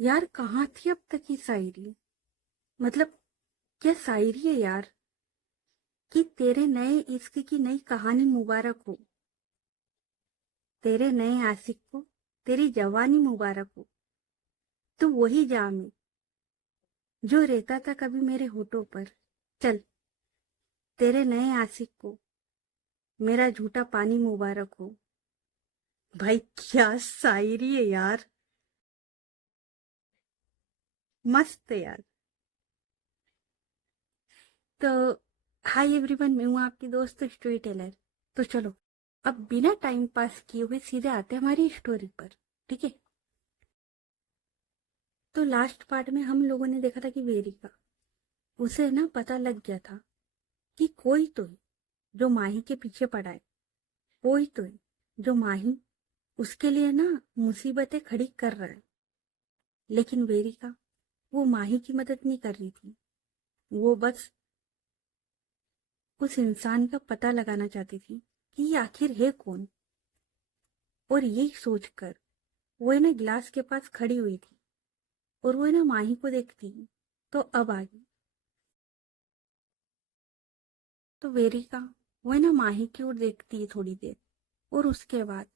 यार कहाँ थी अब तक ये शायरी। मतलब क्या शायरी है यार। कि तेरे नए इश्क की नई कहानी मुबारक हो। तेरे नए आशिक को तेरी जवानी मुबारक हो। तू वही जाम है जो रहता था कभी मेरे होठों पर। चल, तेरे नए आशिक को मेरा झूठा पानी मुबारक हो। भाई क्या शायरी है यार। मस्त है यार। तो हाय एवरीवन, मैं हूँ आपकी दोस्त स्टोरी टेलर। तो चलो, अब बिना टाइम पास किए हुए सीधे आते हैं हमारी स्टोरी पर। ठीक है। तो लास्ट पार्ट में हम लोगों ने देखा था कि वेरिका, उसे ना पता लग गया था कि कोई तो है जो माही के पीछे पड़ा है। कोई तो है जो माही उसके लिए ना मुसीबतें खड़ी कर रहा है। लेकिन वेरिका वो माही की मदद नहीं कर रही थी। वो बस उस इंसान का पता लगाना चाहती थी कि ये आखिर है कौन। और यही सोचकर वो है ना गिलास के पास खड़ी हुई थी और वो है ना माही को देखती। तो अब आ गई। तो वेरिका वो है ना माही की ओर देखती है थोड़ी देर। और उसके बाद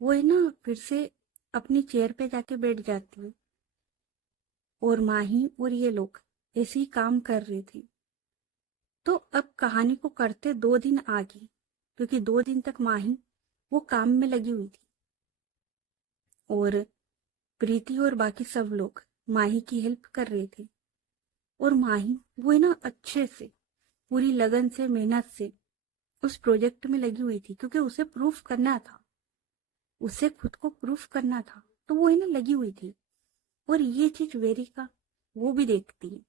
वो है ना फिर से अपनी चेयर पे जाके बैठ जाती है। और माही और ये लोग ऐसे ही काम कर रहे थे। तो अब कहानी को करते 2 दिन आगे, क्योंकि 2 दिन तक माही वो काम में लगी हुई थी। और प्रीति और बाकी सब लोग माही की हेल्प कर रहे थे। और माही वो है ना अच्छे से पूरी लगन से मेहनत से उस प्रोजेक्ट में लगी हुई थी, क्योंकि उसे प्रूफ करना था। उसे खुद को प्रूफ करना था। तो वो है ना लगी हुई थी। और ये चीज वेरिका वो भी देखती है।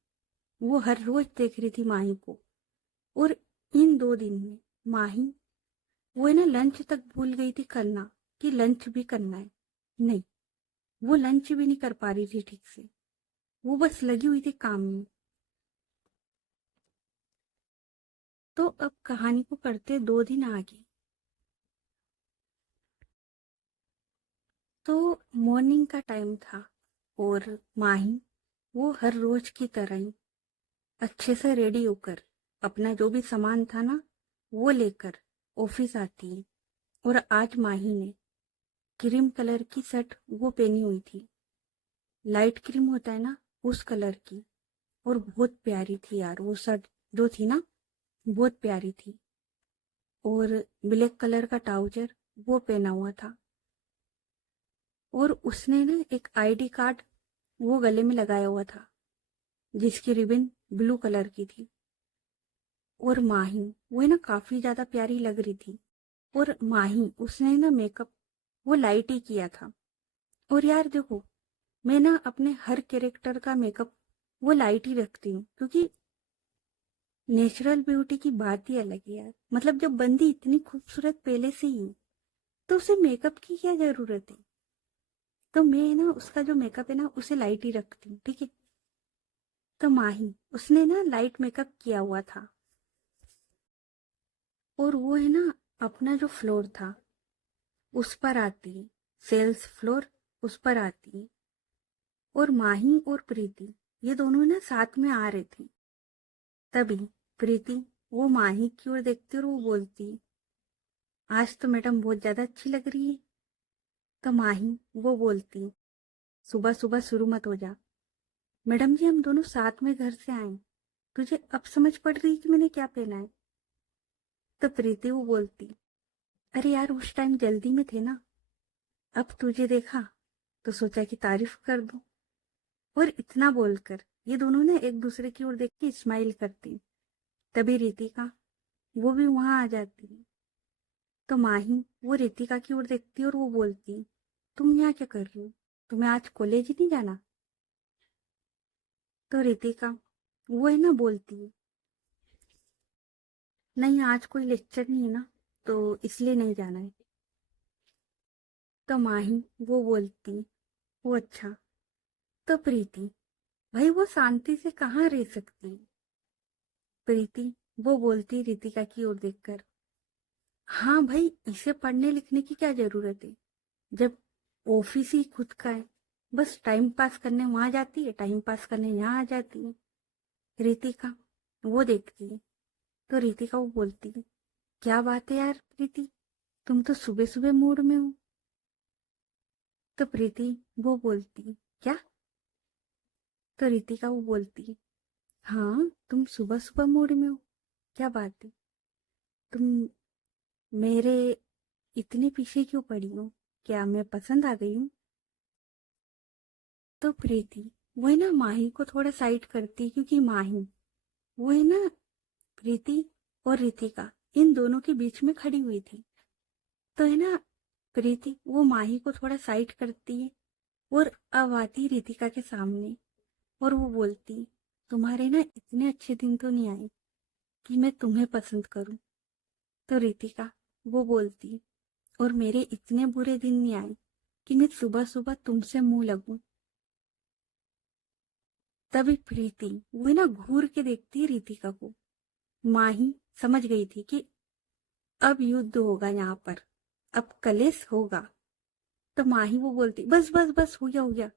वो हर रोज देख रही थी माही को। और इन 2 दिन में माही वो है ना लंच तक भूल गई थी करना, कि लंच भी करना है। नहीं, वो लंच भी नहीं कर पा रही थी ठीक से। वो बस लगी हुई थी काम में। तो अब कहानी को करते 2 दिन आगे। तो मॉर्निंग का टाइम था। और माही वो हर रोज की तरह ही अच्छे से रेडी होकर अपना जो भी सामान था ना वो लेकर ऑफिस आती है। और आज माही ने क्रीम कलर की शर्ट वो पहनी हुई थी। लाइट क्रीम होता है ना, उस कलर की। और बहुत प्यारी थी यार वो शर्ट जो थी ना, बहुत प्यारी थी। और ब्लैक कलर का ट्राउजर वो पहना हुआ था। और उसने ना एक आईडी कार्ड वो गले में लगाया हुआ था, जिसकी रिबन ब्लू कलर की थी। और माही वो है ना काफी ज्यादा प्यारी लग रही थी। और माही उसने ना मेकअप वो लाइट ही किया था। और यार देखो, मैं ना अपने हर कैरेक्टर का मेकअप वो लाइट ही रखती हूँ, क्योंकि नेचुरल ब्यूटी की बात ही अलग है यार। मतलब जब बंदी इतनी खूबसूरत पहले से ही है तो उसे मेकअप की क्या जरूरत है। तो मैं ना उसका जो मेकअप है ना उसे लाइट ही रखती हूँ। ठीक है। तो माही उसने ना लाइट मेकअप किया हुआ था। और वो है ना अपना जो फ्लोर था उस पर आती है, सेल्स फ्लोर, उस पर आती है। और माही और प्रीति ये दोनों ना साथ में आ रहे थे। तभी प्रीति वो माही की ओर देखती और वो बोलती, आज तो मैडम बहुत ज्यादा अच्छी लग रही है। तो माही वो बोलती, सुबह सुबह शुरू मत हो जा। मैडम जी हम दोनों साथ में घर से आए, तुझे अब समझ पड़ रही कि मैंने क्या पहना है। तो प्रीति वो बोलती, अरे यार उस टाइम जल्दी में थे ना, अब तुझे देखा तो सोचा कि तारीफ कर दूं। और इतना बोलकर ये दोनों ने एक दूसरे की ओर देख के स्माइल करती। तभी रितिका वो भी वहां आ जाती है। तो माही वो रितिका की ओर देखती और वो बोलती, तुम यहाँ क्या कर रही हो, तुम्हें आज कॉलेज ही नहीं जाना। तो रितिका वो है ना बोलती है, नहीं आज कोई लेक्चर नहीं है ना, तो इसलिए नहीं जाना है। तो माही वो बोलती, वो अच्छा। तो प्रीति, भाई वो शांति से कहाँ रह सकती है। प्रीति वो बोलती रितिका की ओर देखकर, हाँ भाई इसे पढ़ने लिखने की क्या जरूरत है जब ऑफिस ही खुद का है। बस टाइम पास करने वहां जाती है, टाइम पास करने यहाँ आ जाती है। रितिका वो देखती है, तो रितिका वो बोलती है, क्या बात है यार प्रीति, तुम तो सुबह सुबह मूड में हो। तो प्रीति वो बोलती, क्या? तो रितिका वो बोलती, हाँ तुम सुबह सुबह मूड में हो, क्या बात है, तुम मेरे इतने पीछे क्यों पड़ी हो, क्या मैं पसंद आ गई हूँ? तो प्रीति वो है ना माही को थोड़ा साइड करती है, क्योंकि माही वो है ना प्रीति और रितिका इन दोनों के बीच में खड़ी हुई थी। तो है ना प्रीति वो माही को थोड़ा साइड करती है और अब आती रितिका के सामने और वो बोलती, तुम्हारे ना इतने अच्छे दिन तो नहीं आए कि मैं तुम्हें पसंद करूं। तो रितिका वो बोलती, और मेरे इतने बुरे दिन नहीं आए कि मैं सुबह सुबह तुमसे मुंह लगूं। तभी प्रीति वो ना घूर के देखती है रितिका को। माही समझ गई थी कि अब युद्ध होगा यहाँ पर, अब कलेश होगा। तो माही वो बोलती, बस बस बस हो गया हो गया,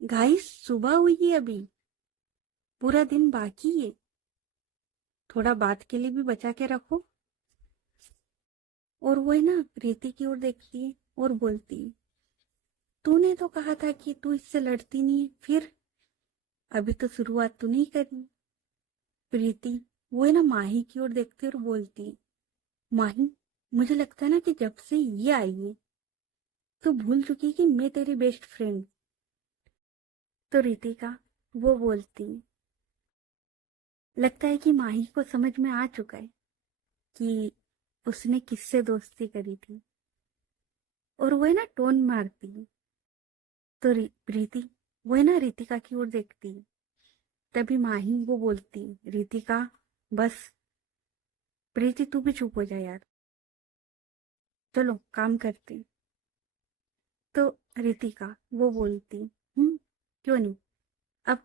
गाइस सुबह हुई है अभी, पूरा दिन बाकी है, थोड़ा बात के लिए भी बचा के रखो। और वो है ना प्रीति की ओर देखती है और बोलती है, तूने तो कहा था कि तू इससे लड़ती नहीं है, फिर अभी तो शुरुआत तू नहीं करी। प्रीति वो है ना माही की ओर देखती और बोलती, माही मुझे लगता है ना कि जब से ये आई है तो भूल चुकी कि मैं तेरी बेस्ट फ्रेंड। तो रितिका वो बोलती, लगता है कि माही को समझ में आ चुका है कि उसने किससे दोस्ती करी थी। और वो है ना टोन मारती। तो प्रीति वो है ना रितिका की ओर देखती। तभी माही वो बोलती, रितिका बस, प्रीति तू भी चुप हो जा यार, चलो काम करते। तो रितिका वो बोलती, क्यों नहीं, अब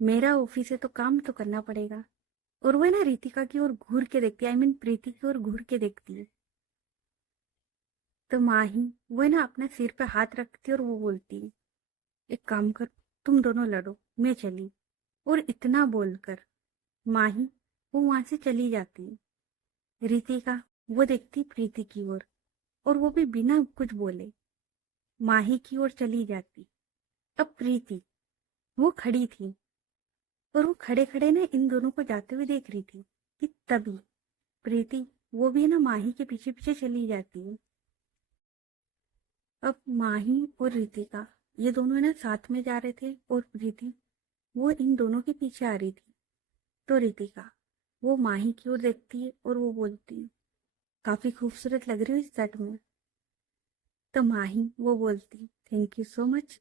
मेरा ऑफिस है तो काम तो करना पड़ेगा। और वो है ना रितिका की ओर घूर के देखती, आई मीन प्रीति की ओर घूर के देखती है। तो माही वो है ना अपने सिर पे हाथ रखती और वो बोलती है, एक काम कर, तुम दोनों लड़ो, मैं चली। और इतना बोलकर माही वो वहां से चली जाती है। रितिका वो देखती प्रीति की ओर और वो भी बिना कुछ बोले माही की ओर चली जाती। अब प्रीति वो खड़ी थी और वो खड़े खड़े ना इन दोनों को जाते हुए देख रही थी कि तभी प्रीति वो भी ना माही के पीछे पीछे चली जाती है। अब माही और रितिका ये दोनों है ना साथ में जा रहे थे और प्रीति वो इन दोनों के पीछे आ रही थी। तो रितिका वो माही की ओर देखती है और वो बोलती है, काफी खूबसूरत लग रही हो इस शर्ट में। तो माही वो बोलती, थैंक यू सो मच,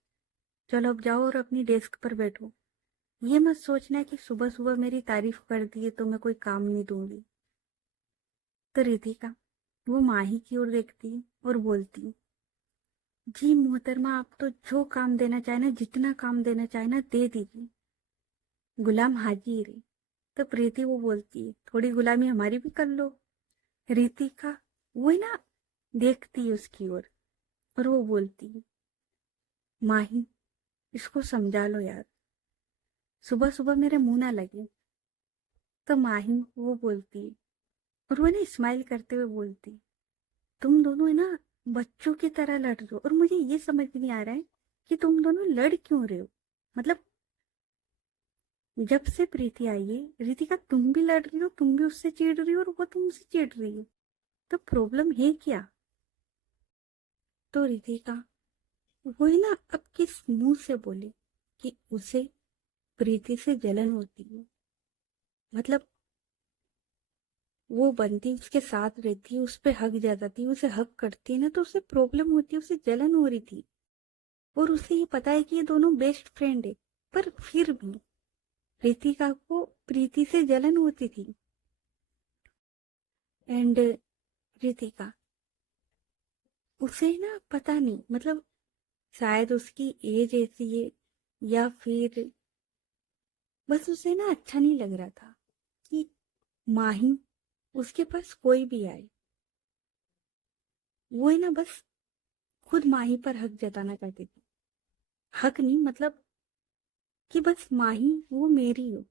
चलो अब जाओ और अपनी डेस्क पर बैठो, ये मत सोचना कि सुबह सुबह मेरी तारीफ कर दी है तो मैं कोई काम नहीं दूंगी। तो रितिका वो माही की ओर देखती है और बोलती, जी मोहतरमा, आप तो जो काम देना चाहे ना, जितना काम देना चाहे ना दे दीजिए, गुलाम हाजिर है। तो प्रीति वो बोलती है, थोड़ी गुलामी हमारी भी कर लो। रितिका वो है ना देखती है उसकी ओर और वो बोलती है, माही इसको समझा लो यार, सुबह सुबह मेरे मुंह ना लगे। तो माही वो बोलती है और वो ना स्माइल करते हुए बोलती, तुम दोनों है ना बच्चों की तरह लड़ रहे हो और मुझे ये समझ नहीं आ रहा है कि तुम दोनों लड़ क्यों रहे हो। मतलब जब से प्रीति आई है रितिका तुम भी लड़ रही हो, तुम भी उससे चिढ़ रही हो और वो तुमसे चिढ़ रही हो, तो प्रॉब्लम है क्या? तो रितिका वही ना अब किस मुंह से बोले कि उसे प्रीति से जलन होती है। मतलब वो बनती उसके साथ रहती है, उस पे हक जाती है, उसे हक करती है ना, तो उसे प्रॉब्लम होती है, उसे जलन हो रही थी। और उसे ये पता है कि ये दोनों बेस्ट फ्रेंड है, पर फिर भी रितिका को प्रीति से जलन होती थी। एंड रितिका उसे ना पता नहीं, मतलब शायद उसकी एज ऐसी है या फिर बस उसे ना अच्छा नहीं लग रहा था कि माही उसके पास कोई भी आए, वो है ना बस खुद माही पर हक जताना चाहती थी। हक नहीं, मतलब कि बस माही वो मेरी हो,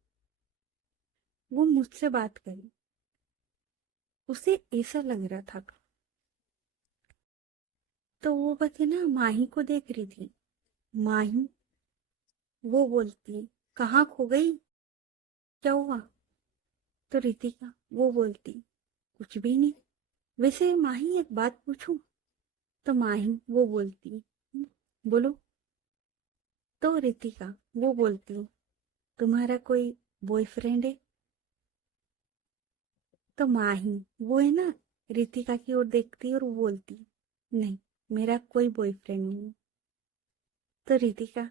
वो मुझसे बात करे। उसे ऐसा लग रहा था। तो वो बस है ना माही को देख रही थी। माही वो बोलती, कहाँ खो गई, क्या हुआ? तो रितिका वो बोलती, कुछ भी नहीं। वैसे माही एक बात पूछूं? तो माही वो बोलती, बोलो। तो रितिका वो बोलती, तुम्हारा कोई बॉयफ्रेंड है? तो माही वो है ना रितिका की ओर देखती और वो बोलती, नहीं, मेरा कोई बॉयफ्रेंड नहीं है। तो रितिका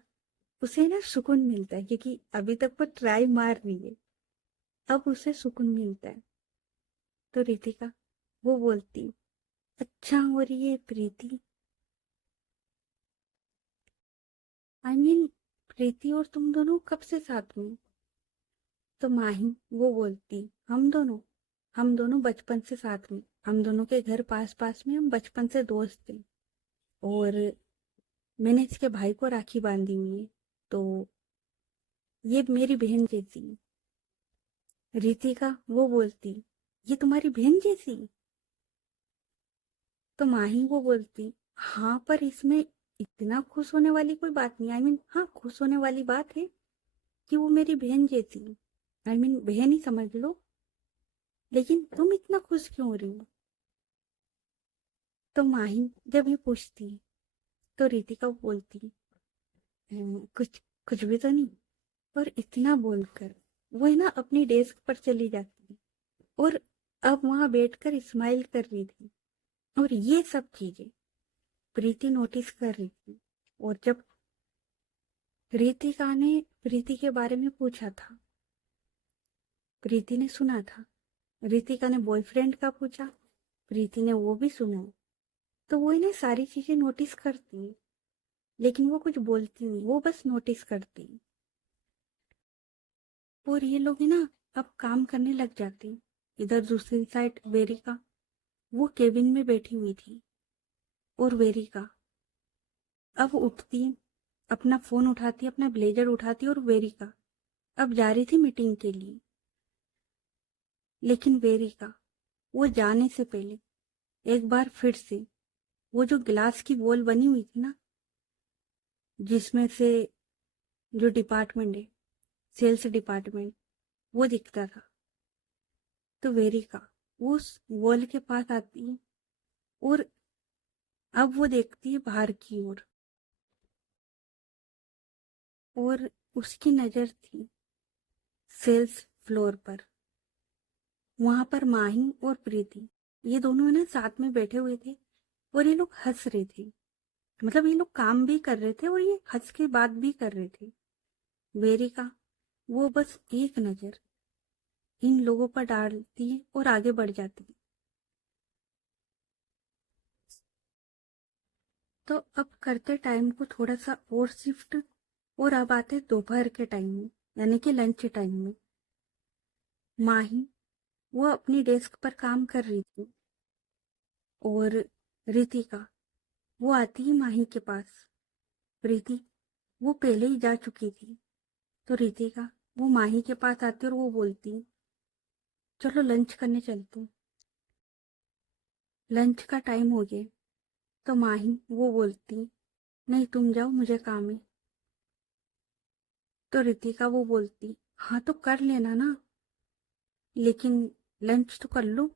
उसे ना सुकून मिलता है, क्योंकि अभी तक वो ट्राई मार रही है, अब उसे सुकून मिलता है। तो रितिका वो बोलती, अच्छा, और ये प्रीति, आई मीन प्रीति और तुम दोनों कब से साथ में? तो माही वो बोलती, हम दोनों बचपन से साथ में, हम दोनों के घर पास पास में, हम बचपन से दोस्त थे। और मैंने इसके भाई को राखी बांधी हुई है, तो ये मेरी बहन जैसी है। रितिका वो बोलती, ये तुम्हारी बहन जैसी? तो माही वो बोलती, हाँ, पर इसमें इतना खुश होने वाली कोई बात नहीं। आई मीन हाँ, खुश होने वाली बात है कि वो मेरी बहन जैसी है। आई मीन बहन ही समझ लो। लेकिन तुम इतना खुश क्यों हो रही हो? तो माही जब ये पूछती तो रितिका बोलती, कुछ कुछ भी तो नहीं।" और इतना बोलकर वो है ना अपनी डेस्क पर चली जाती है, और अब वहां बैठकर स्माइल कर रही थी। और ये सब चीजें प्रीति नोटिस कर रही थी। और जब रितिका ने प्रीति के बारे में पूछा था, प्रीति ने सुना था। रितिका ने बॉयफ्रेंड का पूछा, प्रीति ने वो भी सुना है। तो वो इन्हें सारी चीजें नोटिस करती है, लेकिन वो कुछ बोलती नहीं, वो बस नोटिस करती है। और ये लोग है ना अब काम करने लग जाते हैं। इधर दूसरी साइड वेरिका वो केबिन में बैठी हुई थी। और वेरिका अब उठती, अपना फोन उठाती, अपना ब्लेजर उठाती, और वेरिका अब जा रही थी मीटिंग के लिए। लेकिन वेरिका वो जाने से पहले एक बार फिर से वो जो गिलास की वॉल बनी हुई थी ना, जिसमें से जो डिपार्टमेंट है, सेल्स डिपार्टमेंट, वो दिखता था। तो वेरिका वो उस वॉल के पास आती है, और अब वो देखती है बाहर की ओर, और उसकी नजर थी सेल्स फ्लोर पर। वहां पर माही और प्रीति ये दोनों ना साथ में बैठे हुए थे, और ये लोग हंस रहे थे। मतलब ये लोग काम भी कर रहे थे और ये हंस के बात भी कर रहे थे। वेरिका वो बस एक नजर इन लोगों पर डालती है और आगे बढ़ जाती है। तो अब करते टाइम को थोड़ा सा और शिफ्ट, और अब आते दोपहर के टाइम में, यानी कि लंच टाइम में। माही वो अपनी डेस्क पर काम कर रही थी, और रितिका वो आती है माही के पास। प्रीति वो पहले ही जा चुकी थी। तो रितिका वो माही के पास आती और वो बोलती, चलो लंच करने चलते हैं, लंच का टाइम हो गया। तो माही वो बोलती, नहीं, तुम जाओ, मुझे काम है। तो रितिका वो बोलती, हाँ तो कर लेना ना, लेकिन लंच तो कर लो।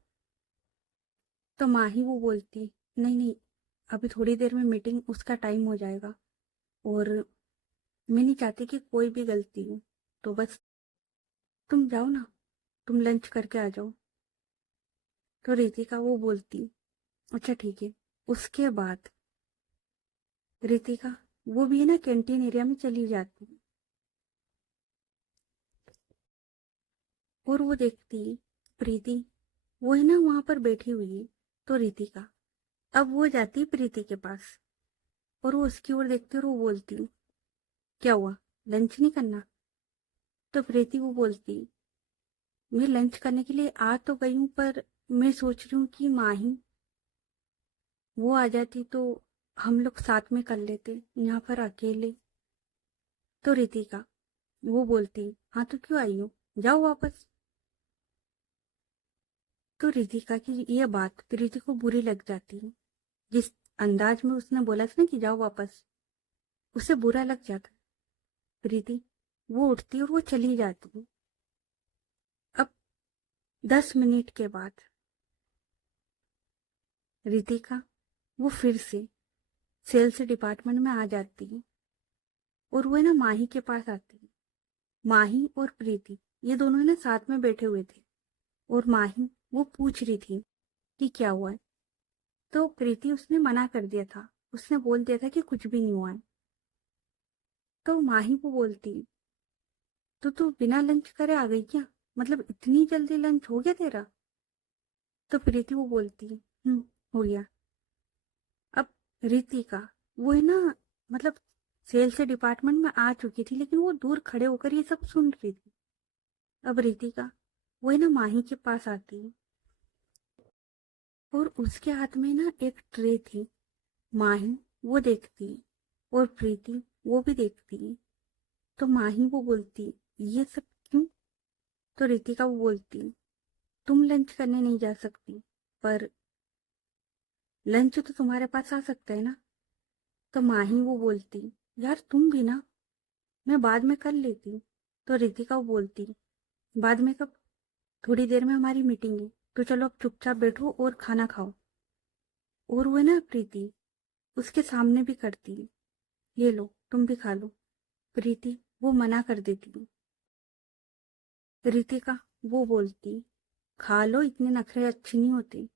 तो माही वो बोलती, नहीं नहीं, अभी थोड़ी देर में मीटिंग, उसका टाइम हो जाएगा, और मैं नहीं चाहती कि कोई भी गलती हो, तो बस तुम जाओ ना, तुम लंच करके आ जाओ। तो रितिका वो बोलती, अच्छा ठीक है। उसके बाद रितिका वो भी है ना कैंटीन एरिया में चली जाती है, और वो देखती है प्रीति वो है ना वहां पर बैठी हुई है। तो रितिका अब वो जाती है प्रीति के पास, और वो उसकी ओर देखती है और वो बोलती, क्या हुआ, लंच नहीं करना? तो प्रीति वो बोलती, मैं लंच करने के लिए आ तो गई हूँ, पर मैं सोच रही हूँ कि माही वो आ जाती तो हम लोग साथ में कर लेते, यहाँ पर अकेले। तो रितिका वो बोलती, हाँ तो क्यों आई हो, जाओ वापस। तो रितिका की ये बात प्रीति को बुरी लग जाती है। जिस अंदाज में उसने बोला था ना कि जाओ वापस, उसे बुरा लग जाता है। प्रीति वो उठती और वो चली जाती है। अब 10 मिनट के बाद रितिका वो फिर से सेल्स डिपार्टमेंट में आ जाती है और वो है ना माही के पास आती है। माही और प्रीति ये दोनों है ना साथ में बैठे हुए थे और माही वो पूछ रही थी कि क्या हुआ है। तो प्रीति उसने मना कर दिया था, उसने बोल दिया था कि कुछ भी नहीं हुआ है। तो माही को बोलती, तो तू बिना लंच करे आ गई क्या, मतलब इतनी जल्दी लंच हो गया तेरा। तो प्रीति वो बोलती, हो गया। अब रितिका वो है ना, मतलब सेल्स डिपार्टमेंट में आ चुकी थी लेकिन वो दूर खड़े होकर ये सब सुन रही थी। अब रितिका वो है ना माही के पास आती है और उसके हाथ में ना एक ट्रे थी। माही वो देखती है और प्रीति वो भी देखती है। तो माही वो बोलती, ये सब क्यों। तो रितिका वो बोलती, तुम लंच करने नहीं जा सकती, पर लंच तो तुम्हारे पास आ सकता है ना। तो माही वो बोलती, यार तुम भी ना, मैं बाद में कर लेती। तो रितिका वो बोलती, बाद में कब, थोड़ी देर में हमारी मीटिंग है, तो चलो अब चुपचाप बैठो और खाना खाओ। और वो है ना प्रीति उसके सामने भी करती है, ये लो तुम भी खा लो। प्रीति वो मना कर देती है। रितिका वो बोलती, खा लो, इतने नखरे अच्छे नहीं होते।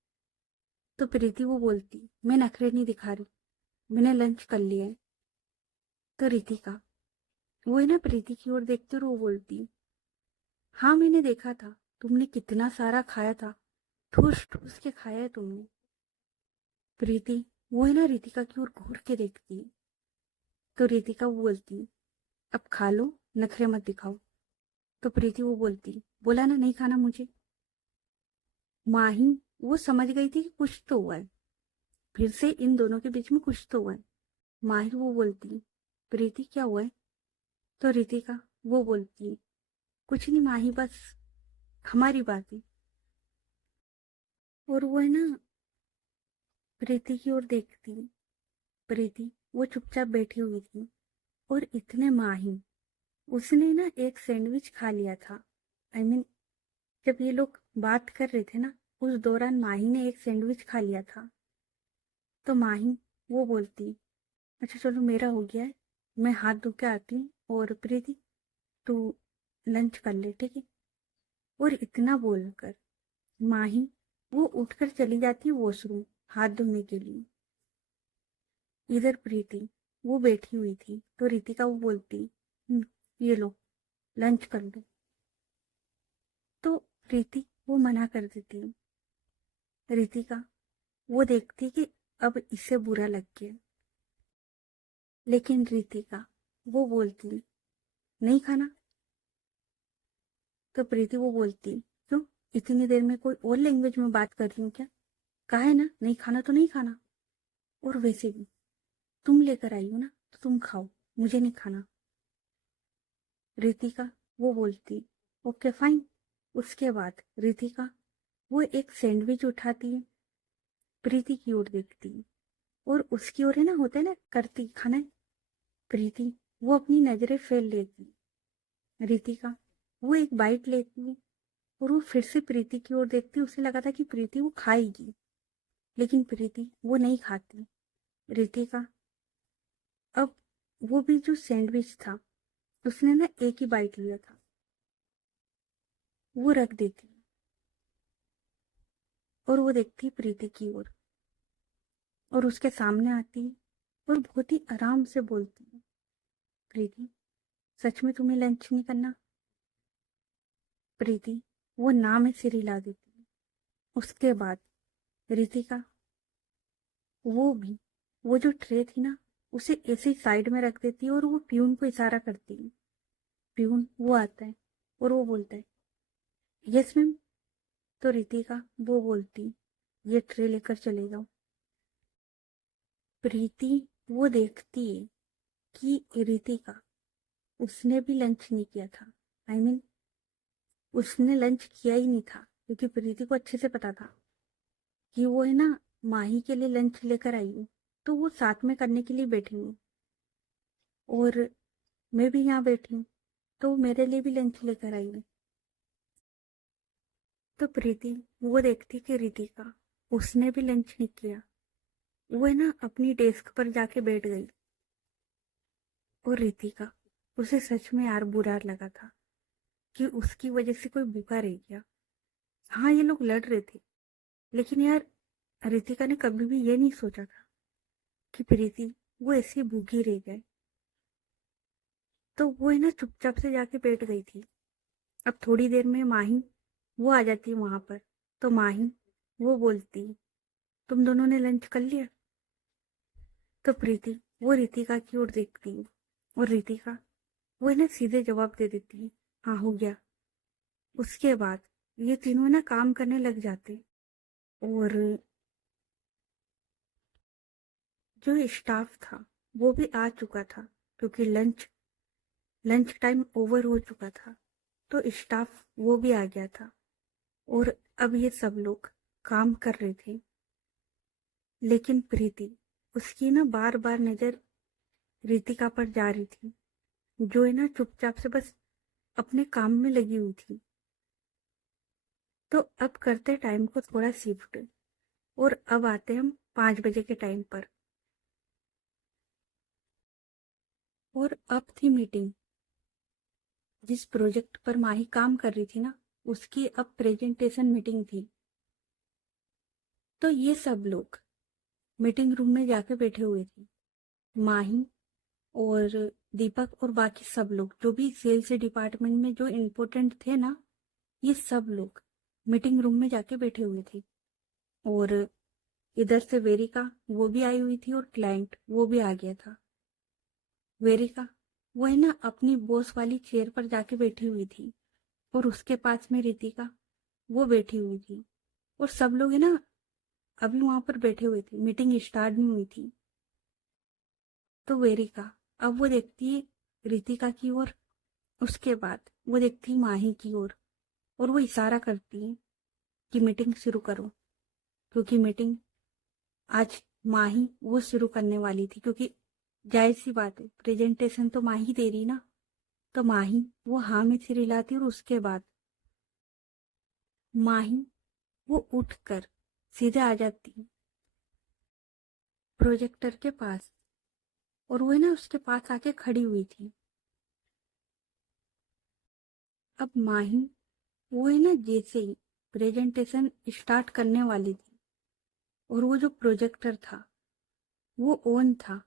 तो प्रीति वो बोलती, मैं नखरे नहीं दिखा रही, मैंने लंच कर लिया है। तो रितिका वो है ना प्रीति की ओर देखते और वो बोलती, हाँ मैंने देखा था, तुमने कितना सारा खाया था, ठूस ठूस के खाया है तुमने। प्रीति वो है ना रितिका की ओर घूर के देखती है। तो रितिका वो बोलती, अब खा लो, नखरे मत दिखाओ। तो प्रीति वो बोलती, बोला ना नहीं खाना मुझे। माही वो समझ गई थी कि कुछ तो हुआ है, फिर से इन दोनों के बीच में कुछ तो हुआ है। माही वो बोलती, प्रीति क्या हुआ है। तो रितिका वो बोलती, कुछ नहीं माही, बस हमारी बात है। और वो है ना प्रीति की ओर देखती। प्रीति वो चुपचाप बैठी हुई थी और इतने माही उसने ना एक सैंडविच खा लिया था। जब ये लोग बात कर रहे थे ना, उस दौरान माही ने एक सैंडविच खा लिया था। तो माही वो बोलती, अच्छा चलो मेरा हो गया है, मैं हाथ धो के आती हूँ और प्रीति तू लंच कर ले, ठीक है। और इतना बोलकर माही वो उठकर चली जाती है वॉशरूम हाथ धोने के लिए। इधर प्रीति वो बैठी हुई थी तो रितिका वो बोलती, ये लो लंच कर लो। तो प्रीति वो मना कर देती है। रितिका वो देखती कि अब इसे बुरा लग गया, लेकिन रितिका वो बोलती, नहीं खाना। तो प्रीति वो बोलती, क्यों, इतनी देर में कोई और लैंग्वेज में बात कर रही हूँ क्या, कहा है ना नहीं खाना तो नहीं खाना। और वैसे भी तुम लेकर आई हो ना तो तुम खाओ, मुझे नहीं खाना। रितिका वो बोलती, ओके फाइन। उसके बाद रितिका वो एक सैंडविच उठाती है, प्रीति की ओर देखती है और उसकी ओर है ना होता है ना करती खाना है। प्रीति वो अपनी नजरें फेर लेती, रितिका वो एक बाइट लेती है और वो फिर से प्रीति की ओर देखती। उसे लगा था कि प्रीति वो खाएगी, लेकिन प्रीति वो नहीं खाती। रितिका अब वो भी जो सैंडविच था उसने ना एक ही बाइट लिया था, वो रख देती और वो देखती प्रीति की ओर और उसके सामने आती और बहुत ही आराम से बोलती, प्रीति सच में तुम्हें लंच नहीं करना। प्रीति वो ना में सिर हिला देती। उसके बाद रितिका वो भी वो जो ट्रे थी ना उसे ऐसे ही साइड में रख देती है और वो प्यून को इशारा करती है। प्यून वो आता है और वो बोलता है, यस मैम। तो रितिका वो बोलती, ये ट्रे लेकर चले जाओ। प्रीति वो देखती है कि रितिका उसने भी लंच नहीं किया था। आई मीन उसने लंच किया ही नहीं था, क्योंकि प्रीति को अच्छे से पता था कि वो है ना माही के लिए लंच लेकर आई हूँ, तो वो साथ में करने के लिए बैठी हूँ और मैं भी यहाँ बैठी हूँ, तो वो मेरे लिए भी लंच लेकर आई है। तो प्रीति वो देखती कि रितिका उसने भी लंच नहीं किया, वो है ना अपनी डेस्क पर जाके बैठ गई। और रितिका उसे सच में यार बुरा लगा था कि उसकी वजह से कोई भूखा रह गया। हाँ ये लोग लड़ रहे थे, लेकिन यार रितिका ने कभी भी ये नहीं सोचा था कि प्रीति वो ऐसी भूखी रह जाए। तो वो है ना चुपचाप से जाके बैठ गई थी। अब थोड़ी देर में माही वो आ जाती है वहां पर। तो माही वो बोलती, तुम दोनों ने लंच कर लिया? तो प्रीति वो रितिका की ओर देखती है और रितिका वो इन्हें सीधे जवाब दे देती है, हाँ हो गया। उसके बाद ये तीनों ना काम करने लग जाते और जो स्टाफ था वो भी आ चुका था, क्योंकि लंच लंच टाइम ओवर हो चुका था। तो स्टाफ वो भी आ गया था और अब ये सब लोग काम कर रहे थे। लेकिन प्रीति उसकी ना बार बार नजर रितिका पर जा रही थी, जो है ना चुपचाप से बस अपने काम में लगी हुई थी। तो अब करते टाइम को थोड़ा शिफ्ट और अब आते हम 5 बजे के टाइम पर। और अब थी मीटिंग। जिस प्रोजेक्ट पर माही काम कर रही थी ना, उसकी अब प्रेजेंटेशन मीटिंग थी। तो ये सब लोग मीटिंग रूम में जाके बैठे हुए थे। माही और दीपक और बाकी सब लोग जो भी सेल्स डिपार्टमेंट में जो इम्पोर्टेंट थे ना, ये सब लोग मीटिंग रूम में जाके बैठे हुए थे। और इधर से वेरिका वो भी आई हुई थी और क्लाइंट वो भी आ गया था। वेरिका वो है ना अपनी बॉस वाली चेयर पर जाके बैठी हुई थी और उसके पास में रितिका वो बैठी हुई थी। और सब लोग है ना अभी वहां पर बैठे हुए थे, मीटिंग स्टार्ट नहीं हुई थी। तो वेरिका अब वो देखती है रितिका की ओर, उसके बाद वो देखती है माही की ओर और वो इशारा करती है कि मीटिंग शुरू करो, क्योंकि मीटिंग आज माही वो शुरू करने वाली थी। क्योंकि जाहिर सी बात है प्रेजेंटेशन तो माही दे रही ना, तो माही वो हाँ में सिर हिलाती और उसके बाद माही वो उठकर सीधे आ जाती प्रोजेक्टर के पास और वो है ना उसके पास आके खड़ी हुई थी। अब माही वो है ना जैसे ही प्रेजेंटेशन स्टार्ट करने वाली थी और वो जो प्रोजेक्टर था वो ऑन था,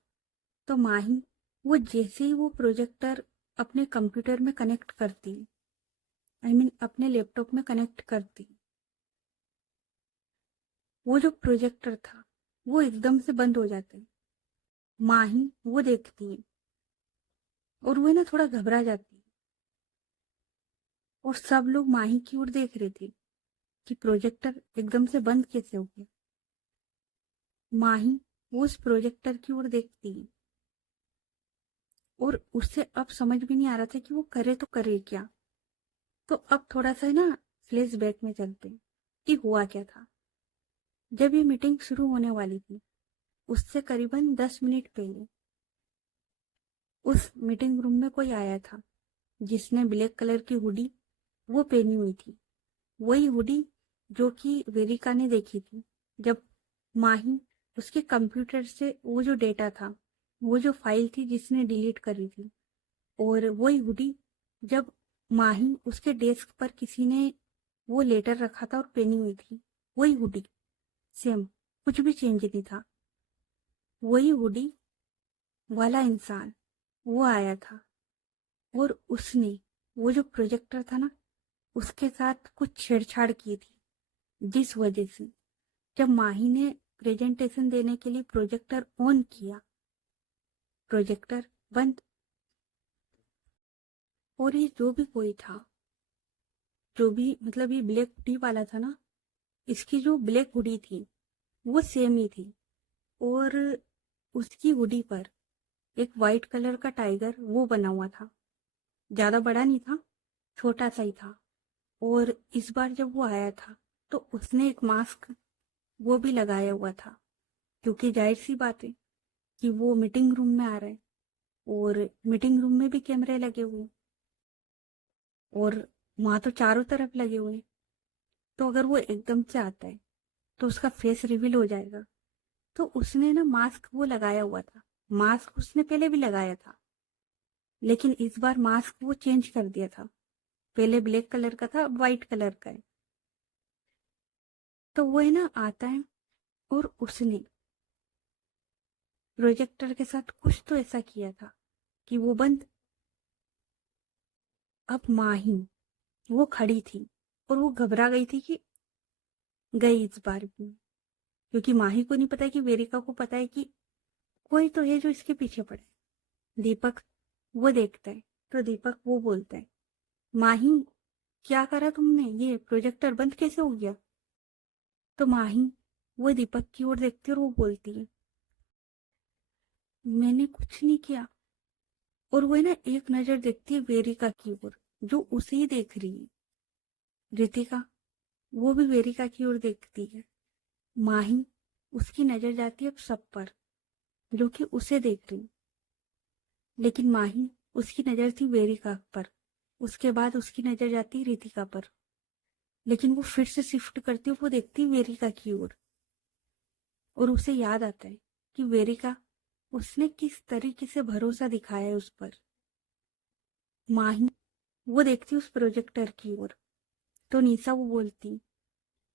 तो माही वो जैसे ही वो प्रोजेक्टर अपने कंप्यूटर में कनेक्ट करती, आई मीन अपने लैपटॉप में कनेक्ट करती, वो जो प्रोजेक्टर था वो एकदम से बंद हो जाते। माही वो देखती है और वो है ना थोड़ा घबरा जाती है और सब लोग माही की ओर देख रहे थे कि प्रोजेक्टर एकदम से बंद कैसे हो गया। माही वो उस प्रोजेक्टर की ओर देखती है और उससे अब समझ भी नहीं आ रहा था कि वो करे तो करे क्या। तो अब थोड़ा सा है ना फ्लैशबैक में चलते हैं कि हुआ क्या था। जब ये मीटिंग शुरू होने वाली थी उससे करीबन 10 मिनट पहले उस मीटिंग रूम में कोई आया था जिसने ब्लैक कलर की हुडी वो पहनी हुई थी। वही हुडी जो कि वेरिका ने देखी थी जब माही उसके कंप्यूटर से वो जो डेटा था, वो जो फाइल थी जिसने डिलीट करी थी, और वही हुडी जब माही उसके डेस्क पर किसी ने वो लेटर रखा था और पहनी हुई थी, वही हुडी सेम, कुछ भी चेंज नहीं था। वही हुडी वाला इंसान वो आया था और उसने वो जो प्रोजेक्टर था ना उसके साथ कुछ छेड़छाड़ की थी, जिस वजह से जब माही ने प्रेजेंटेशन देने के लिए प्रोजेक्टर ऑन किया, प्रोजेक्टर बंद। और ये जो भी कोई था, जो भी मतलब ये ब्लैक हुडी वाला था ना, इसकी जो ब्लैक हुडी थी वो सेम ही थी और उसकी हुडी पर एक वाइट कलर का टाइगर वो बना हुआ था। ज्यादा बड़ा नहीं था, छोटा सा ही था। और इस बार जब वो आया था तो उसने एक मास्क वो भी लगाया हुआ था, क्योंकि जाहिर सी बात है कि वो मीटिंग रूम में आ रहा है और मीटिंग रूम में भी कैमरे लगे हुए हैं और वहां तो चारों तरफ लगे हुए हैं। तो अगर वो एकदम से आता है तो उसका फेस रिवील हो जाएगा। तो उसने ना मास्क वो लगाया हुआ था। मास्क उसने पहले भी लगाया था, लेकिन इस बार मास्क वो चेंज कर दिया था। पहले ब्लैक कलर का था, अब व्हाइट कलर का है। तो वो है ना आता है और उसने प्रोजेक्टर के साथ कुछ तो ऐसा किया था कि वो बंद। अब माही वो खड़ी थी और वो घबरा गई थी कि गई इस बार भी, क्योंकि माही को नहीं पता कि वेरिका को पता है कि कोई तो है जो इसके पीछे पड़े। दीपक वो देखता है तो दीपक वो बोलता है, माही क्या करा तुमने, ये प्रोजेक्टर बंद कैसे हो गया? तो माही वो दीपक की ओर देखती है और वो बोलती है, मैंने कुछ नहीं किया। और वो है ना एक नजर देखती है वेरिका की ओर, जो उसे ही देख रही है। रितिका वो भी वेरिका की ओर देखती है। माही उसकी नजर जाती है अब सब पर, जो कि उसे देख रही। लेकिन माही उसकी नजर थी वेरिका पर, उसके बाद उसकी नजर जाती है रितिका पर। लेकिन वो फिर से शिफ्ट करती है, वो देखती है वेरिका की ओर। और उसे याद आता है कि वेरिका उसने किस तरीके से भरोसा दिखाया है उस पर। माही वो देखती उस प्रोजेक्टर की ओर। तो निशा वो बोलती,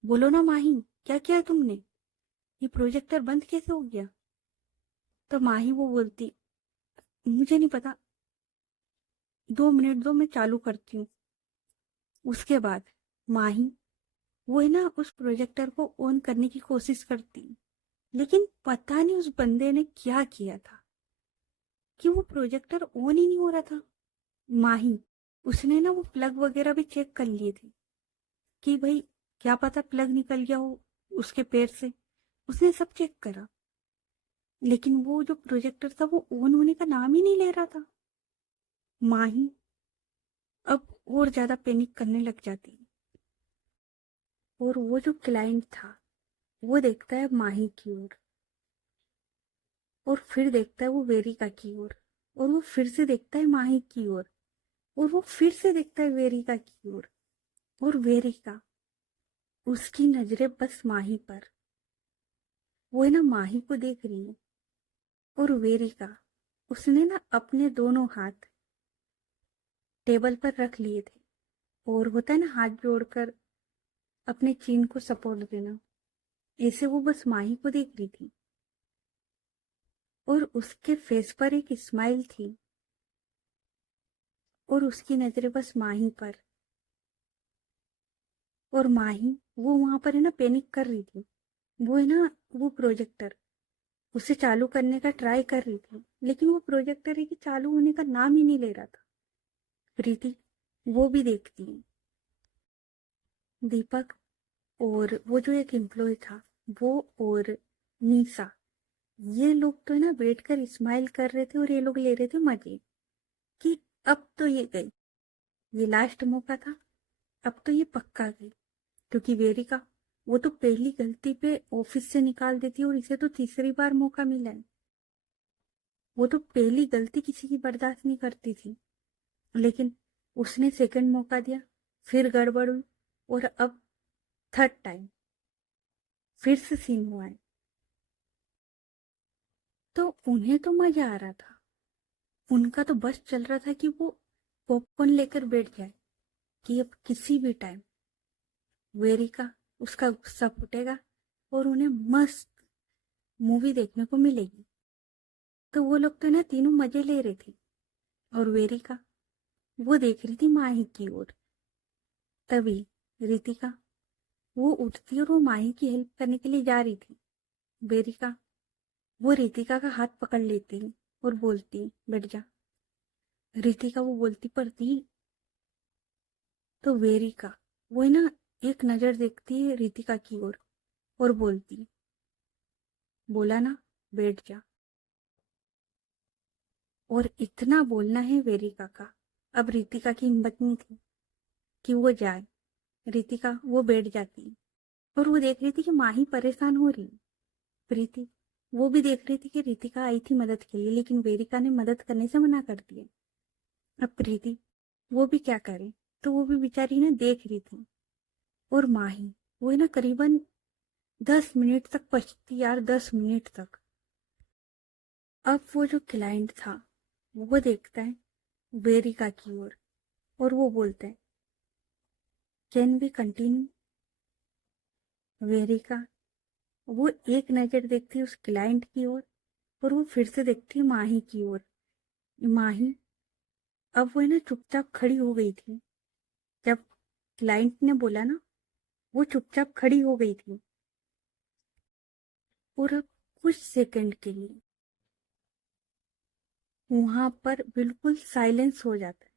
बोलो ना माही, क्या किया तुमने, ये प्रोजेक्टर बंद कैसे हो गया? तो माही वो बोलती, मुझे नहीं पता, 2 मिनट दो, मैं चालू करती हूँ। उसके बाद माही वो है ना उस प्रोजेक्टर को ऑन करने की कोशिश करती, लेकिन पता नहीं उस बंदे ने क्या किया था कि वो प्रोजेक्टर ऑन ही नहीं हो रहा था। माही उसने ना वो प्लग वगैरह भी चेक कर लिए थे कि भाई क्या पता प्लग निकल गया हो उसके पैर से। उसने सब चेक करा, लेकिन वो जो प्रोजेक्टर था वो ऑन होने का नाम ही नहीं ले रहा था। माही अब और ज्यादा पैनिक करने लग जाती है। और वो जो क्लाइंट था वो देखता है माही की ओर, और फिर देखता है वो वेरिका की ओर, और वो फिर से देखता है माही की ओर, और वो फिर से देखता है वेरिका की ओर। और वेरिका उसकी नजरें बस माही पर, वो है ना माही को देख रही है। और वेरिका उसने ना अपने दोनों हाथ टेबल पर रख लिए थे, और होता है ना हाथ जोड़कर अपने चीन को सपोर्ट देना, ऐसे वो बस माही को देख रही थी। और उसके फेस पर एक स्माइल थी, और उसकी नजरें बस माही पर। और माही वो वहां पर है ना पैनिक कर रही थी। वो है ना वो प्रोजेक्टर उसे चालू करने का ट्राई कर रही थी, लेकिन वो प्रोजेक्टर है कि चालू होने का नाम ही नहीं ले रहा था। प्रीति वो भी देखती है। दीपक और वो जो एक एम्प्लॉय था वो, और निशा, ये लोग तो है ना बैठकर स्माइल कर रहे थे और ये लोग ले रहे थे मजे कि अब तो ये गई, ये लास्ट मौका था, अब तो ये पक्का गई। क्योंकि वेरिका वो तो पहली गलती पे ऑफिस से निकाल देती और इसे तो तीसरी बार मौका मिला है। वो तो पहली गलती किसी की बर्दाश्त नहीं करती थी, लेकिन उसने सेकंड मौका दिया, फिर गड़बड़ हुई, और अब थर्ड टाइम फिर से सीन हुआ है। तो उन्हें तो मजा आ रहा था, उनका तो बस चल रहा था कि वो पॉपकॉर्न लेकर बैठ जाए, कि अब किसी भी टाइम वेरिका उसका गुस्सा फूटेगा और उन्हें मस्त मूवी देखने को मिलेगी। तो वो लोग तो ना तीनों मजे ले रहे थे, और वेरिका वो देख रही थी माही की ओर। तभी रितिका वो उठती और वो माही की हेल्प करने के लिए जा रही थी। वेरिका वो रितिका का हाथ पकड़ लेती और बोलती, बैठ जा। रितिका वो बोलती, पर दी। तो वेरिका वो है ना एक नजर देखती है रितिका की ओर और बोलती, बोला ना बैठ जा। और इतना बोलना है वेरिका का अब रितिका की हिम्मत नहीं थी कि वो जाए। रितिका वो बैठ जाती और वो देख रही थी कि माही परेशान हो रही। प्रीति वो भी देख रही थी कि रितिका आई थी मदद के लिए, लेकिन वेरिका ने मदद करने से मना कर दिया। अब प्रीति वो भी क्या करे, तो वो भी बेचारी ना देख रही थी। और माही वो है ना करीबन 10 मिनट तक पछती यार, 10 मिनट तक। अब वो जो क्लाइंट था वो देखता है वेरिका की ओर और वो बोलता है, कैन वी कंटिन्यू। वेरिका वो एक नजर देखती है उस क्लाइंट की ओर और वो फिर से देखती है माही की ओर। माही अब वो है ना चुपचाप खड़ी हो गई थी। जब क्लाइंट ने बोला ना, वो चुपचाप खड़ी हो गई थी। और अब कुछ सेकंड के लिए वहां पर बिल्कुल साइलेंस हो जाता है।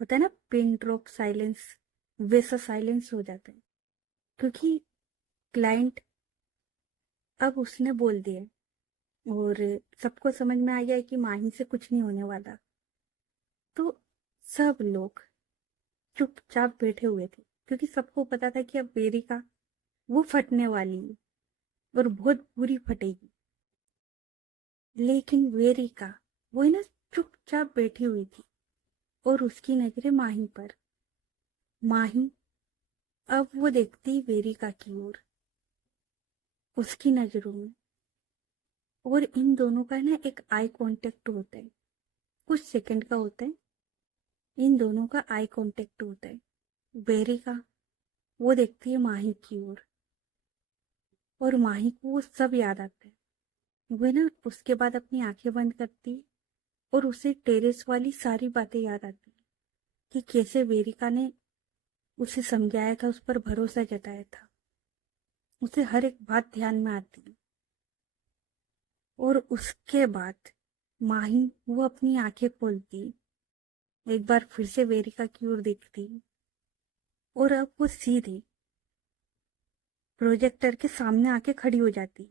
होता है ना पिन ड्रॉप साइलेंस, वैसा साइलेंस हो जाता है। क्योंकि क्लाइंट अब उसने बोल दिया और सबको समझ में आ गया है कि माही से कुछ नहीं होने वाला। तो सब लोग चुपचाप बैठे हुए थे, क्योंकि सबको पता था कि अब वेरिका वो फटने वाली है और बहुत बुरी फटेगी। लेकिन वेरिका वो है ना चुपचाप बैठी हुई थी और उसकी नजरें माही पर। माही अब वो देखती वेरिका की ओर, उसकी नजरों में। और इन दोनों का ना एक आई कांटेक्ट होता है, कुछ सेकंड का होता है। इन दोनों का आई कांटेक्ट होता है। वेरिका वो देखती है माही की ओर और माही को वो सब याद आता है। वो ना उसके बाद अपनी आंखें बंद करती है और उसे टेरेस वाली सारी बातें याद आती है कि कैसे वेरिका ने उसे समझाया था, उस पर भरोसा जताया था। उसे हर एक बात ध्यान में आती है। और उसके बाद माही वो अपनी आंखें खोलती, एक बार फिर से वेरिका की ओर देखती और अब वो सीधी प्रोजेक्टर के सामने आके खड़ी हो जाती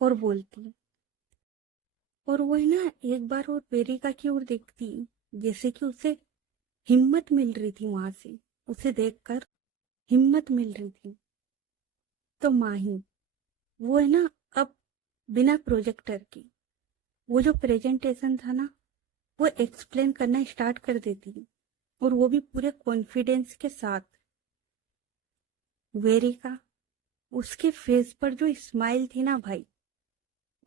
और बोलती। और वो है ना एक बार और वेरिका की ओर देखती, जैसे कि उसे हिम्मत मिल रही थी वहां से, उसे देखकर हिम्मत मिल रही थी। तो माही वो है ना अब बिना प्रोजेक्टर के वो जो प्रेजेंटेशन था ना वो एक्सप्लेन करना स्टार्ट कर देती, और वो भी पूरे कॉन्फिडेंस के साथ। वेरिका उसके फेस पर जो स्माइल थी ना भाई,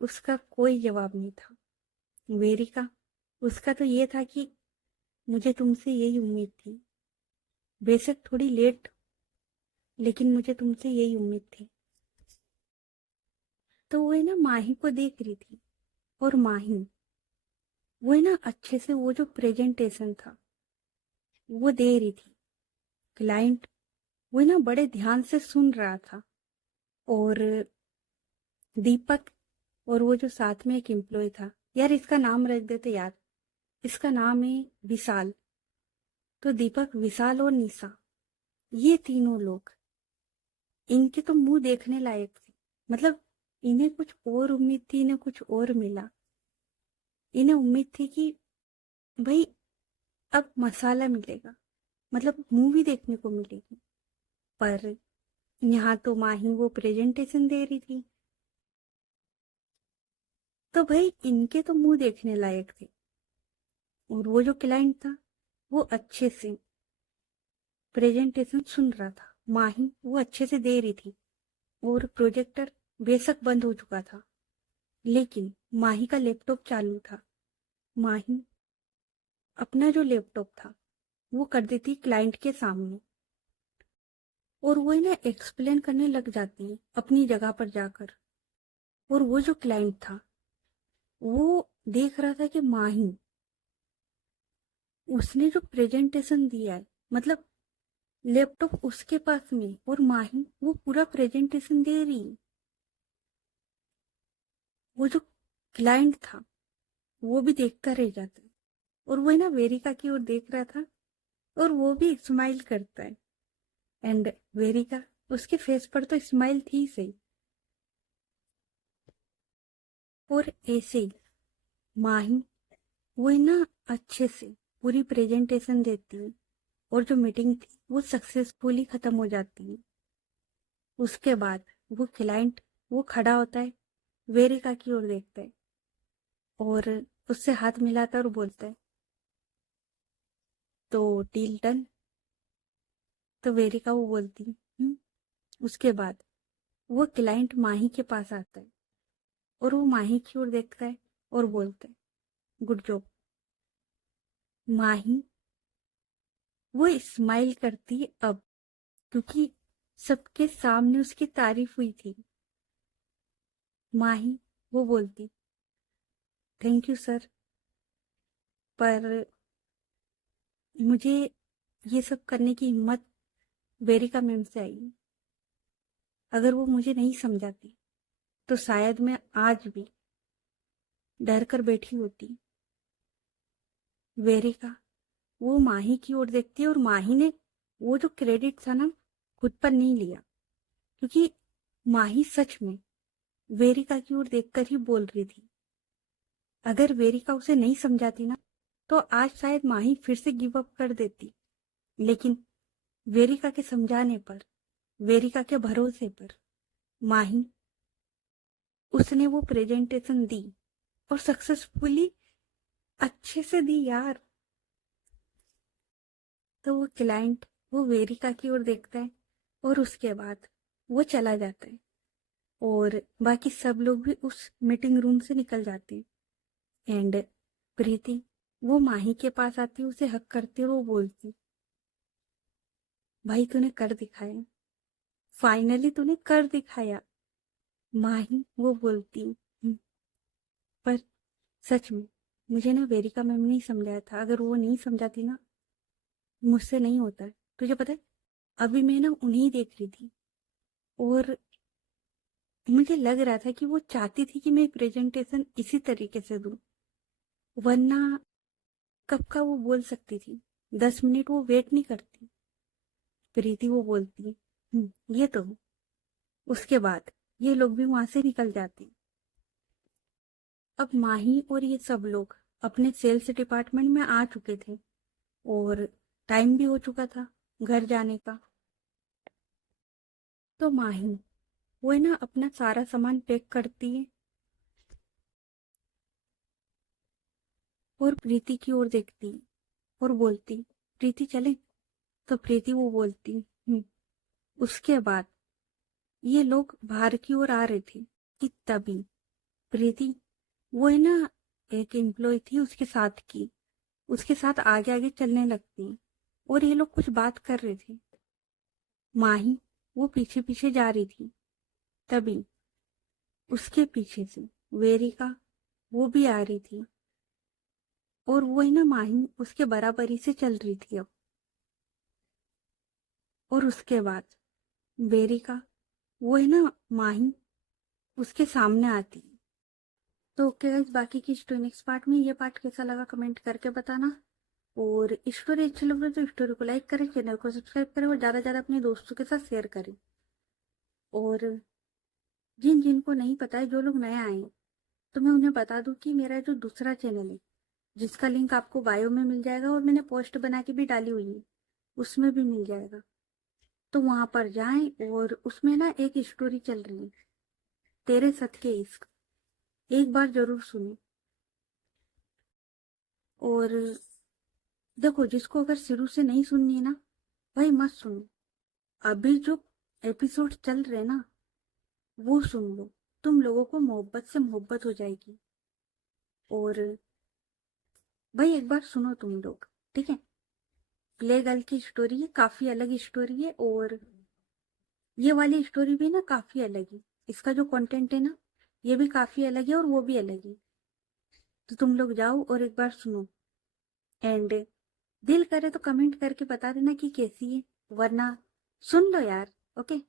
उसका कोई जवाब नहीं था। वेरिका उसका तो ये था कि मुझे तुमसे यही उम्मीद थी, बेशक थोड़ी लेट, लेकिन मुझे तुमसे यही उम्मीद थी। तो वो है ना माही को देख रही थी और माही वो है ना अच्छे से वो जो प्रेजेंटेशन था वो दे रही थी। क्लाइंट वो है ना बड़े ध्यान से सुन रहा था। और दीपक और वो जो साथ में एक एम्प्लॉय था, यार इसका नाम रख देते यार, इसका नाम है विशाल। तो दीपक, विशाल और निशा, ये तीनों लोग, इनके तो मुंह देखने लायक थे। मतलब इन्हें कुछ और उम्मीद थी, इन्हें कुछ और मिला। इन्हें उम्मीद थी कि भाई अब मसाला मिलेगा, मतलब मूवी देखने को मिलेगी। पर यहाँ तो माही वो प्रेजेंटेशन दे रही थी। तो भाई इनके तो मुंह देखने लायक थे। और वो जो क्लाइंट था वो अच्छे से प्रेजेंटेशन सुन रहा था, माही वो अच्छे से दे रही थी। और प्रोजेक्टर बेशक बंद हो चुका था, लेकिन माही का लैपटॉप चालू था। माही अपना जो लैपटॉप था वो कर देती क्लाइंट के सामने, और वो ना एक्सप्लेन करने लग जाती है अपनी जगह पर जाकर। और वो जो क्लाइंट था वो देख रहा था कि माही उसने जो प्रेजेंटेशन दिया है, मतलब लैपटॉप उसके पास में और माही वो पूरा प्रेजेंटेशन दे रही। वो जो क्लाइंट था वो भी देखता रह जाता है, और वो है ना वेरिका की ओर देख रहा था और वो भी स्माइल करता है। एंड वेरिका, उसके फेस पर तो स्माइल थी सही। और ऐसे ही माही वो है ना अच्छे से पूरी प्रेजेंटेशन देती है और जो मीटिंग थी वो सक्सेसफुली खत्म हो जाती है। उसके बाद वो क्लाइंट वो खड़ा होता है, वेरिका की ओर देखता है और उससे हाथ मिलाता है और बोलता है, तो डील डन। तो वेरिका वो बोलती है, उसके बाद वो क्लाइंट माही के पास आता है और वो माही की ओर देखता है और बोलता है, गुड जॉब। माही वो स्माइल करती है अब, क्योंकि सबके सामने उसकी तारीफ हुई थी। माही वो बोलती, थैंक यू सर, पर मुझे ये सब करने की हिम्मत वेरिका मैम से आई। अगर वो मुझे नहीं समझाती तो शायद मैं आज भी डर कर बैठी होती। वेरिका वो माही की ओर देखती है और माही ने वो जो क्रेडिट था ना खुद पर नहीं लिया, क्योंकि माही सच में वेरिका की ओर देखकर ही बोल रही थी। अगर वेरिका उसे नहीं समझाती ना तो आज शायद माही फिर से गिव अप कर देती, लेकिन वेरिका के समझाने पर, वेरिका के भरोसे पर माही उसने वो प्रेजेंटेशन दी और सक्सेसफुली अच्छे से दी यार। तो वो क्लाइंट वो वेरिका की ओर देखता है और उसके बाद वो चला जाता है और बाकी सब लोग भी उस मीटिंग रूम से निकल जाते हैं। एंड प्रीति वो माही के पास आती है, उसे हक करती है और वो बोलती, भाई तूने कर दिखाया, फाइनली तूने कर दिखाया। माही वो बोलती, पर सच में मुझे ना वेरिका मैम ने ही समझाया था, अगर वो नहीं समझाती ना मुझसे नहीं होता है। तुझे पता है अभी मैं ना उन्हें देख रही थी और मुझे लग रहा था कि वो चाहती थी कि मैं प्रेजेंटेशन इसी तरीके से दूं, वरना कब का वो बोल सकती थी, 10 मिनट वो वेट नहीं करती। प्रीति वो बोलती, ये तो। उसके बाद ये लोग भी वहां से निकल जाते। अब माही और ये सब लोग अपने सेल्स डिपार्टमेंट में आ चुके थे और टाइम भी हो चुका था घर जाने का। तो माही वो है ना अपना सारा सामान पैक करती है और प्रीति की ओर देखती है और बोलती, प्रीति चले। तो प्रीति वो बोलती, उसके बाद ये लोग बाहर की ओर आ रहे थे कि तभी प्रीति वो है ना एक एम्प्लॉय थी उसके साथ की, उसके साथ आगे आगे चलने लगती और ये लोग कुछ बात कर रहे थे। माही वो पीछे पीछे जा रही थी, तभी उसके पीछे से वेरिका वो भी आ रही थी और वो है ना माही उसके बराबरी से चल रही थी अब। और उसके बाद वेरिका वो है ना माही उसके सामने आती। तो ओके गाइस, बाकी की स्टोरी नेक्स्ट पार्ट में। ये पार्ट कैसा लगा कमेंट करके बताना, और स्टोरी अच्छी लग रही तो स्टोरी को लाइक करें, चैनल को सब्सक्राइब करें और ज़्यादा से ज़्यादा अपने दोस्तों के साथ शेयर करें। और जिन जिन को नहीं पता है, जो लोग नए आए हैं, तो मैं उन्हें बता दूं कि मेरा जो दूसरा चैनल है जिसका लिंक आपको बायो में मिल जाएगा और मैंने पोस्ट बना के भी डाली हुई है उसमें भी मिल जाएगा, तो वहां पर जाएं। और उसमें ना एक स्टोरी चल रही है, तेरे सत के इश्क, एक बार जरूर सुने। और देखो, जिसको अगर शुरू से नहीं सुननी है ना भाई मत सुनो, अभी जो एपिसोड चल रहे ना वो सुन लो, तुम लोगों को मोहब्बत से मोहब्बत हो जाएगी। और भाई एक बार सुनो तुम लोग, ठीक है। प्ले गर्ल की स्टोरी है, काफी अलग स्टोरी है, और ये वाली स्टोरी भी ना काफी अलग है। इसका जो कंटेंट है ना ये भी काफी अलग है और वो भी अलग है। तो तुम लोग जाओ और एक बार सुनो, एंड दिल करे तो कमेंट करके बता देना कि कैसी है, वरना सुन लो यार। ओके।